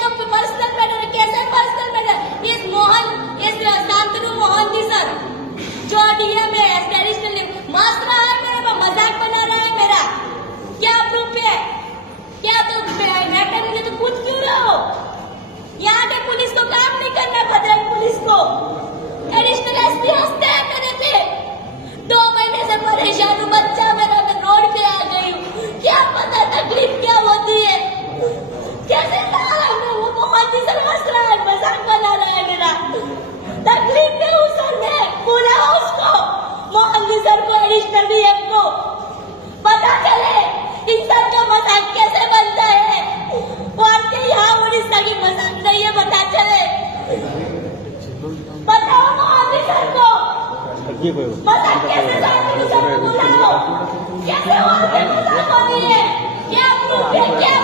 तो personal matter है। कैसे पर्सनल मैटर? इस शांतनु मोहन जी सर जो डीएम है ट्रेडिशनल मास्क रहा है मेरे पर, मजाक बना रहा है मेरा। क्या प्रूफ है? क्या तो मैटर नहीं तो पूछ क्यों रहे हो? यहाँ पे पुलिस को काम नहीं करना, भद्रक पुलिस को। एडिशनल एसपी हंसते हैं मेरे पे। 2 महीने से परेशान हूँ, बच्चा मेरा, मैं रोड पे आ गई हूँ। क्या पता तकलीफ क्या होती है। कैसे वो बहुत ही सर हंस रहा है, मजाक बना रहा है मेरा। तकलीफ में हूँ सर, मैं बुलाओ उसको, मोहन जी सर को, एडिशनल डीएम को, पता चले इंसान का मजाक कैसे बनता है। और के यहाँ उड़ीसा की मजाक नहीं है, पता चले। बताओ मोहन जी सर को मजाक कैसे सर को बुलाओ, कैसे वहाँ पे मजाक होती है। क्या प्रूफ है? क्या